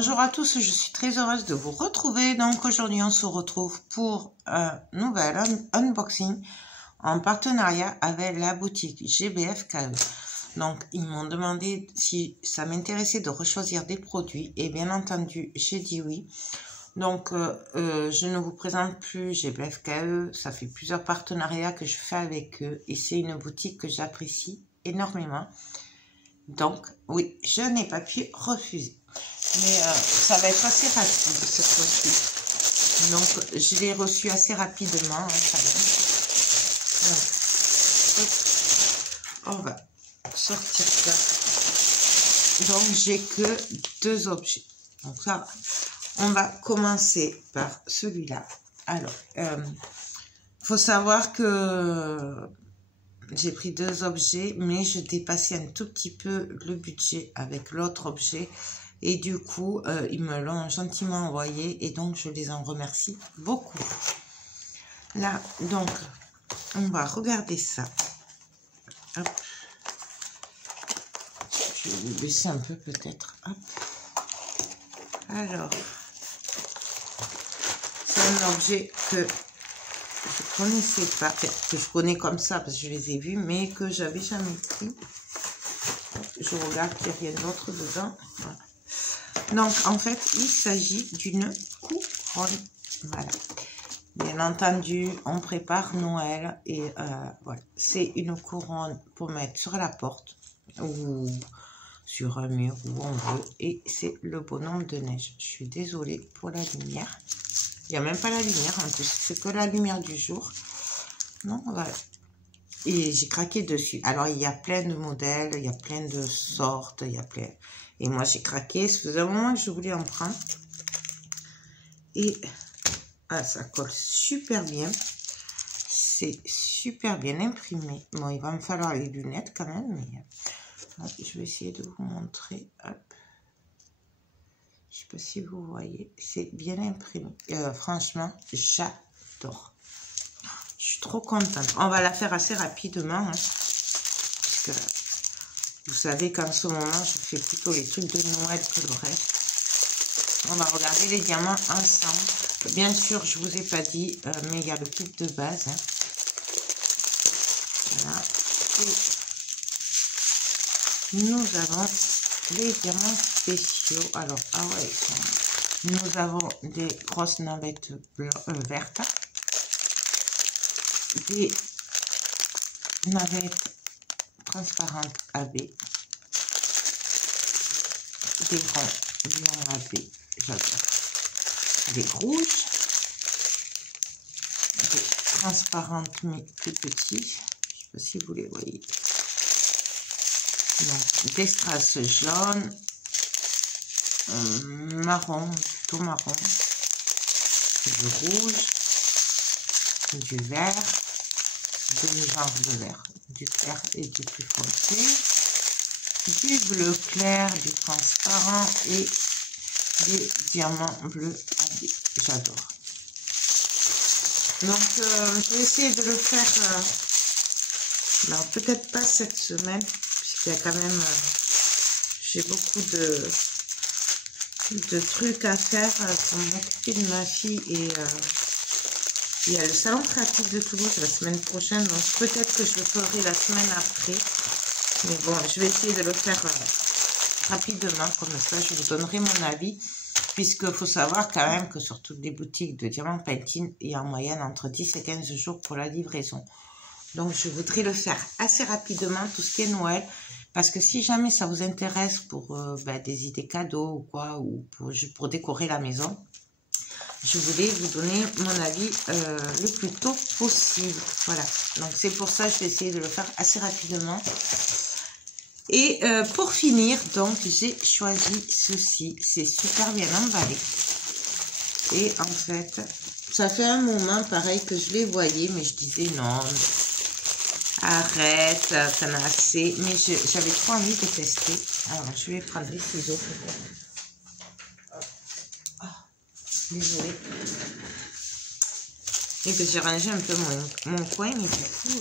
Bonjour à tous, je suis très heureuse de vous retrouver. Donc aujourd'hui on se retrouve pour un nouvel unboxing en partenariat avec la boutique GBFKE. Donc ils m'ont demandé si ça m'intéressait de rechoisir des produits et bien entendu j'ai dit oui. Donc je ne vous présente plus GBFKE, ça fait plusieurs partenariats que je fais avec eux et c'est une boutique que j'apprécie énormément. Donc oui, je n'ai pas pu refuser. Mais ça va être assez rapide cette fois-ci. Donc je l'ai reçu assez rapidement. Hein, on va sortir ça. Donc j'ai que 2 objets. Donc ça, on va commencer par celui-là. Alors, faut savoir que j'ai pris 2 objets, mais je dépassais un tout petit peu le budget avec l'autre objet. Et du coup, ils me l'ont gentiment envoyé et donc je les en remercie beaucoup. Là, donc, on va regarder ça. Hop. Je vais vous baisser un peu peut-être. Alors, c'est un objet que je connaissais pas, que je connais comme ça parce que je les ai vus, mais que j'avais jamais pris. Je regarde qu'il n'y a rien d'autre dedans. Voilà. Donc, en fait, il s'agit d'une couronne. Voilà. Bien entendu, on prépare Noël et voilà. C'est une couronne pour mettre sur la porte ou sur un mur où on veut. Et c'est le bonhomme de neige. Je suis désolée pour la lumière. Il n'y a même pas la lumière en plus. C'est que la lumière du jour. Non, voilà. Et j'ai craqué dessus. Alors, il y a plein de modèles, il y a plein de sortes, il y a plein... Et moi, j'ai craqué. Ça faisait un moment que je voulais en prendre. Et ça colle super bien. C'est super bien imprimé. Bon, il va me falloir les lunettes quand même. Mais je vais essayer de vous montrer. Hop. Je ne sais pas si vous voyez. C'est bien imprimé. Franchement, j'adore. Je suis trop contente. On va la faire assez rapidement. Hein, parce que vous savez qu'en ce moment, je fais plutôt les trucs de Noël que le reste. On va regarder les diamants ensemble. Bien sûr, je ne vous ai pas dit, mais il y a le kit de base. Hein. Voilà. Et nous avons les diamants spéciaux. Alors, ah ouais, nous avons des grosses navettes vertes. Des navettes transparentes AB. Des ronds blancs AB. J'adore. Des rouges. Des transparentes mais plus petits. Je ne sais pas si vous les voyez. Donc, des strass jaunes. Marron, plutôt marron. Du rouge. Du vert. Deux genres de vert. Du clair et du plus foncé. Du bleu clair, du transparent et des diamants bleus AB. J'adore. Donc, je vais essayer de le faire. Alors, peut-être pas cette semaine, puisqu'il y a quand même. J'ai beaucoup de trucs à faire pour m'occuper de ma fille et. Il y a le salon créatif de Toulouse la semaine prochaine, donc peut-être que je le ferai la semaine après. Mais bon, je vais essayer de le faire rapidement, comme ça je vous donnerai mon avis. Puisqu'il faut savoir quand même que sur toutes les boutiques de Diamant Paintine, il y a en moyenne entre 10 et 15 jours pour la livraison. Donc je voudrais le faire assez rapidement, tout ce qui est Noël. Parce que si jamais ça vous intéresse pour des idées cadeaux ou quoi, ou pour décorer la maison, je voulais vous donner mon avis le plus tôt possible. Voilà. Donc, c'est pour ça que je vais essayer de le faire assez rapidement. Et pour finir, donc, j'ai choisi ceci. C'est super bien emballé. Et en fait, ça fait un moment, pareil, que je les voyais, mais je disais non, arrête, ça n'a assez. Mais j'avais trop envie de tester. Alors, je vais prendre les ciseaux. Désolée. Et que j'ai rangé un peu mon coin, mais du coup...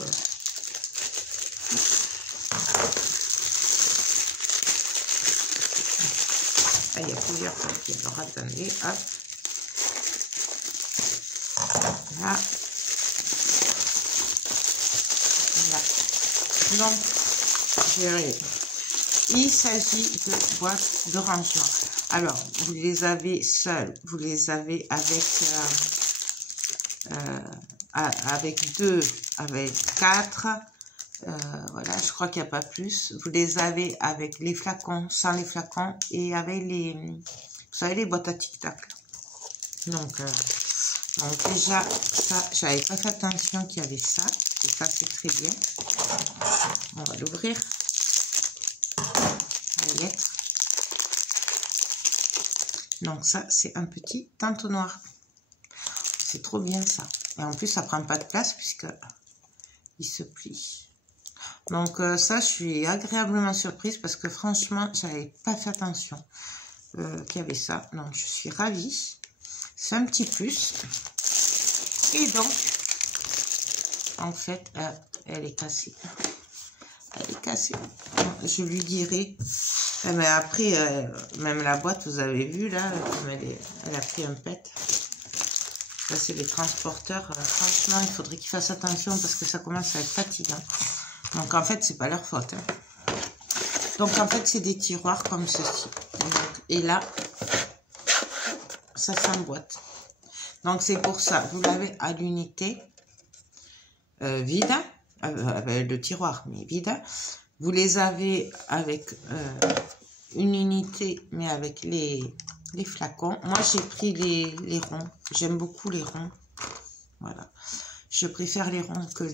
Ah, il y a plusieurs papiers. Alors, attendez, hop. Là. Voilà. Donc, il s'agit de boîtes de rangement. Alors, vous les avez seules, vous les avez avec 2, avec 4. Voilà, je crois qu'il n'y a pas plus. Vous les avez avec les flacons, sans les flacons et avec les, vous savez, les boîtes à tic-tac. Donc déjà, ça, j'avais pas fait attention qu'il y avait ça. Et ça, c'est très bien. On va l'ouvrir. La lettre. Donc ça, c'est un petit entonnoir. C'est trop bien ça. Et en plus, ça prend pas de place puisque il se plie. Donc ça, je suis agréablement surprise parce que franchement, j'avais pas fait attention qu'il y avait ça. Donc je suis ravie. C'est un petit plus. Et donc, en fait, elle est cassée. Elle est cassée. Je lui dirai. Mais après, même la boîte, vous avez vu là, comme elle a pris un pet. Ça, c'est les transporteurs. Franchement, il faudrait qu'ils fassent attention parce que ça commence à être fatigant. Donc, en fait, c'est pas leur faute. Hein. Donc, en fait, c'est des tiroirs comme ceci. Donc, et là, ça s'emboîte. Donc, c'est pour ça. Vous l'avez à l'unité vide. Le tiroir, mais vide. Vous les avez avec une unité, mais avec les flacons. Moi, j'ai pris les ronds. J'aime beaucoup les ronds. Voilà. Je préfère les ronds que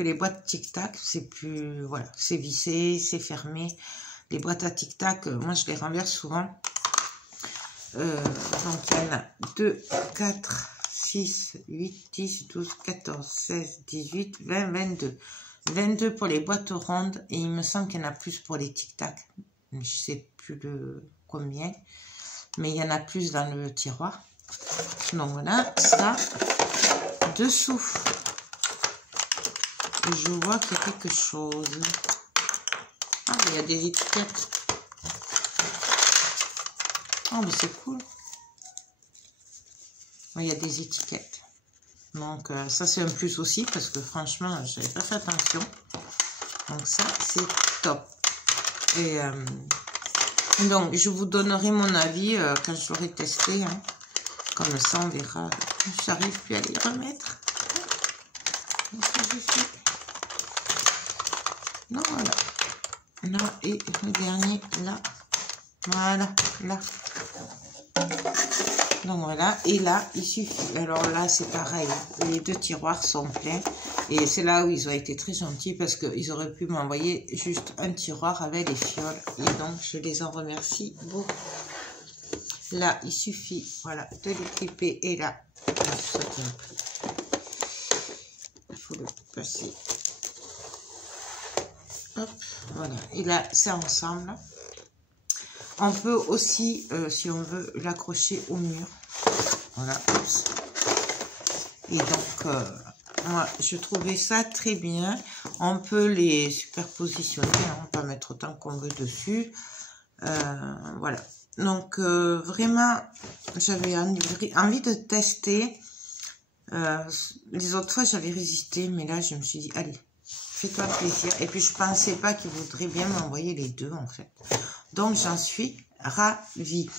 les boîtes tic-tac. C'est plus... Voilà. C'est vissé, c'est fermé. Les boîtes à tic-tac, moi, je les renverse souvent. Donc, il y en a 2, 4, 6, 8, 10, 12, 14, 16, 18, 20, 22. 22 pour les boîtes rondes et il me semble qu'il y en a plus pour les tic-tac. Je ne sais plus de combien, mais il y en a plus dans le tiroir. Donc voilà, ça, dessous, je vois qu'il y a quelque chose. Ah, il y a des étiquettes. Oh, mais c'est cool. Il y a des étiquettes. Donc, ça, c'est un plus aussi parce que franchement, je n'avais pas fait attention. Donc, ça, c'est top. Et donc, je vous donnerai mon avis quand je l'aurai testé. Hein. Comme ça, on verra. Je n'arrive plus à les remettre. Non, voilà. Là, et le dernier, là. Voilà, là. Donc voilà, et là, il suffit. Alors là, c'est pareil. Les 2 tiroirs sont pleins. Et c'est là où ils ont été très gentils parce qu'ils auraient pu m'envoyer juste un tiroir avec les fioles. Et donc, je les en remercie beaucoup. Là, il suffit, voilà, de les clipper. Et là, il faut le passer. Hop, voilà. Et là, c'est ensemble. On peut aussi, si on veut, l'accrocher au mur. Voilà. Et donc, moi, je trouvais ça très bien. On peut les superpositionner. Hein, on peut mettre autant qu'on veut dessus. Voilà. Donc, vraiment, j'avais envie de tester. Les autres fois, j'avais résisté. Mais là, je me suis dit, allez, fais-toi plaisir. Et puis, je pensais pas qu'ils voudraient bien m'envoyer les 2, en fait. Donc, j'en suis ravie.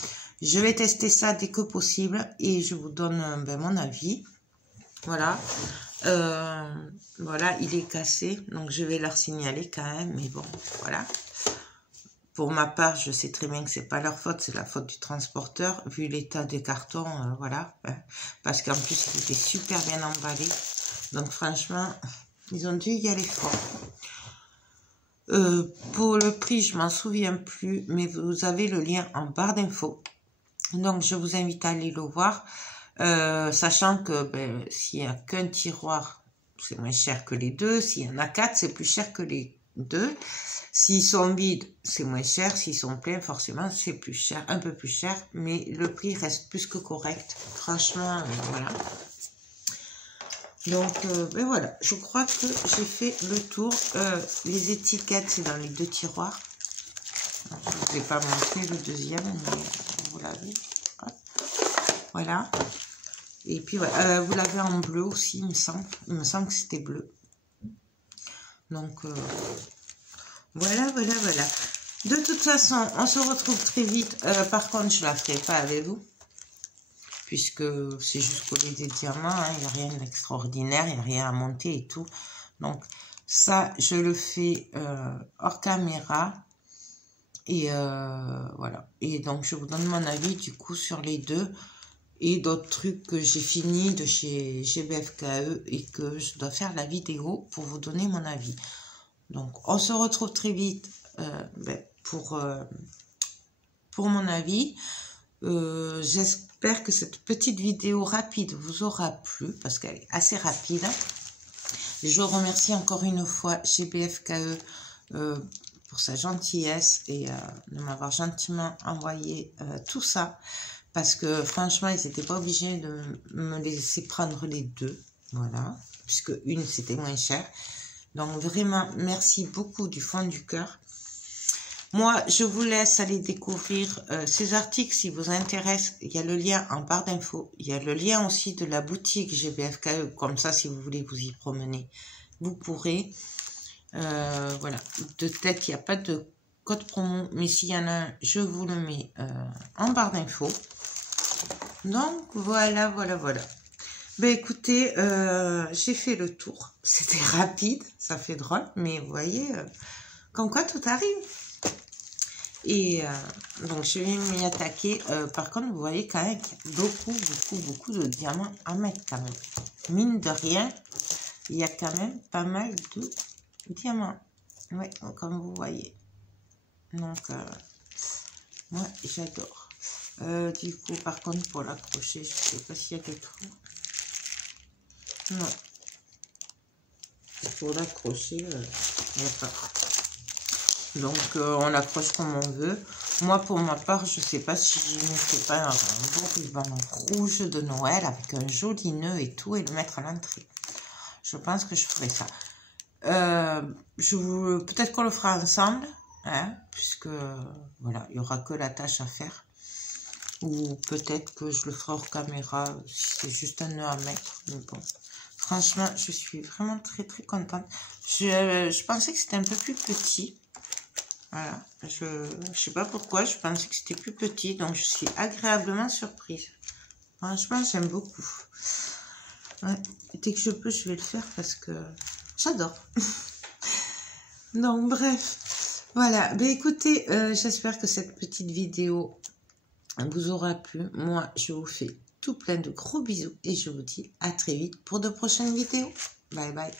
Je vais tester ça dès que possible et je vous donne mon avis. Voilà. Voilà, il est cassé. Donc, je vais leur signaler quand même. Mais bon, voilà. Pour ma part, je sais très bien que c'est pas leur faute. C'est la faute du transporteur. Vu l'état des cartons, voilà. Parce qu'en plus, il était super bien emballé. Donc, franchement, ils ont dû y aller fort. Pour le prix, je m'en souviens plus, mais vous avez le lien en barre d'infos. Donc, je vous invite à aller le voir, sachant que s'il n'y a qu'un tiroir, c'est moins cher que les 2. S'il y en a 4, c'est plus cher que les 2. S'ils sont vides, c'est moins cher. S'ils sont pleins, forcément, c'est plus cher, un peu plus cher, mais le prix reste plus que correct. Franchement, voilà. Donc, voilà, je crois que j'ai fait le tour. Les étiquettes, c'est dans les 2 tiroirs. Je vous ai pas montré le deuxième, mais vous l'avez. Voilà. Et puis, voilà. Vous l'avez en bleu aussi, il me semble. Il me semble que c'était bleu. Donc, voilà, voilà, voilà. De toute façon, on se retrouve très vite. Par contre, je ne la ferai pas avec vous. Puisque c'est juste coller des diamants. Hein, il n'y a rien d'extraordinaire. Il n'y a rien à monter et tout. Donc, ça, je le fais hors caméra. Et voilà. Et donc, je vous donne mon avis du coup sur les deux. Et d'autres trucs que j'ai fini de chez GBFKE et que je dois faire la vidéo pour vous donner mon avis. Donc, on se retrouve très vite pour mon avis. J'espère que cette petite vidéo rapide vous aura plu parce qu'elle est assez rapide. Je remercie encore une fois GBFKE pour sa gentillesse et de m'avoir gentiment envoyé tout ça. Parce que franchement, ils n'étaient pas obligés de me laisser prendre les deux. Voilà. Puisque une, c'était moins cher. Donc vraiment, merci beaucoup du fond du cœur. Moi, je vous laisse aller découvrir ces articles si vous intéressent. Il y a le lien en barre d'infos. Il y a le lien aussi de la boutique GBFKE. Comme ça, si vous voulez vous y promener, vous pourrez. Voilà. De tête, il n'y a pas de code promo. Mais s'il y en a un, je vous le mets en barre d'infos. Donc, voilà, voilà, voilà. Ben, écoutez, j'ai fait le tour. C'était rapide, ça fait drôle, mais vous voyez, comme quoi tout arrive. Et donc, je vais m'y attaquer. Par contre, vous voyez quand même qu'il y a beaucoup de diamants à mettre quand même. Mine de rien, il y a quand même pas mal de diamants. Oui, comme vous voyez. Donc, moi, j'adore. Du coup, par contre, pour l'accrocher, je ne sais pas s'il y a des trous. Non. Pour l'accrocher, il n'y a pas. Donc, on l'accroche comme on veut. Moi, pour ma part, je ne sais pas si je ne fais pas un beau ruban rouge de Noël avec un joli nœud et tout et le mettre à l'entrée. Je pense que je ferai ça. Peut-être qu'on le fera ensemble, hein, puisque, voilà, il n'y aura que la tâche à faire. Ou peut-être que je le ferai hors caméra, si c'est juste un nœud à mettre. Mais bon, franchement, je suis vraiment très contente. Je pensais que c'était un peu plus petit. Voilà, je sais pas pourquoi, je pensais que c'était plus petit. Donc, je suis agréablement surprise. Franchement, j'aime beaucoup. Ouais, dès que je peux, je vais le faire parce que j'adore. Donc, bref. Voilà, ben écoutez, j'espère que cette petite vidéo vous aura plu. Moi, je vous fais tout plein de gros bisous et je vous dis à très vite pour de prochaines vidéos. Bye bye.